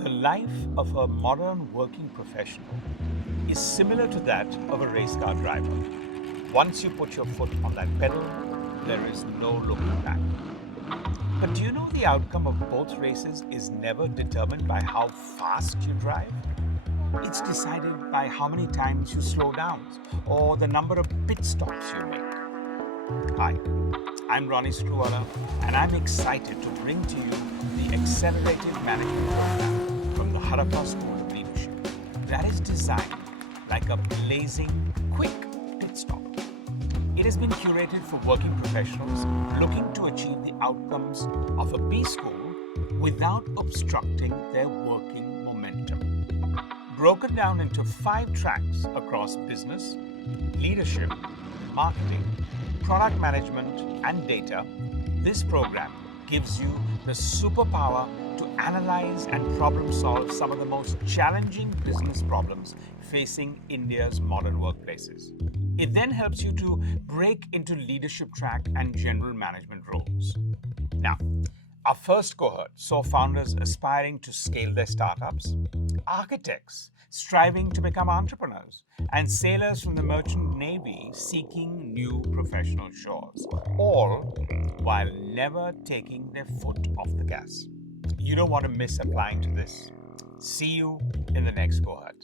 The life of a modern working professional is similar to that of a race car driver. Once you put your foot on that pedal, there is no looking back. But do you know the outcome of both races is never determined by how fast you drive? It's decided by how many times you slow down or the number of pit stops you make. Hi, I'm Ronnie Screwvala, and I'm excited to bring to you the Accelerated Management Program from the Harappa School of Leadership that is designed like a blazing, quick pit stop. It has been curated for working professionals looking to achieve the outcomes of a B school without obstructing their working momentum. Broken down into 5 tracks across business, leadership, marketing, product management, and data, this program gives you the superpower to analyze and problem solve some of the most challenging business problems facing India's modern workplaces. It then helps you to break into leadership track and general management roles. Now, our first cohort saw founders aspiring to scale their startups, architects striving to become entrepreneurs, and sailors from the merchant navy seeking new professional shores, all while never taking their foot off the gas. You don't want to miss applying to this. See you in the next cohort.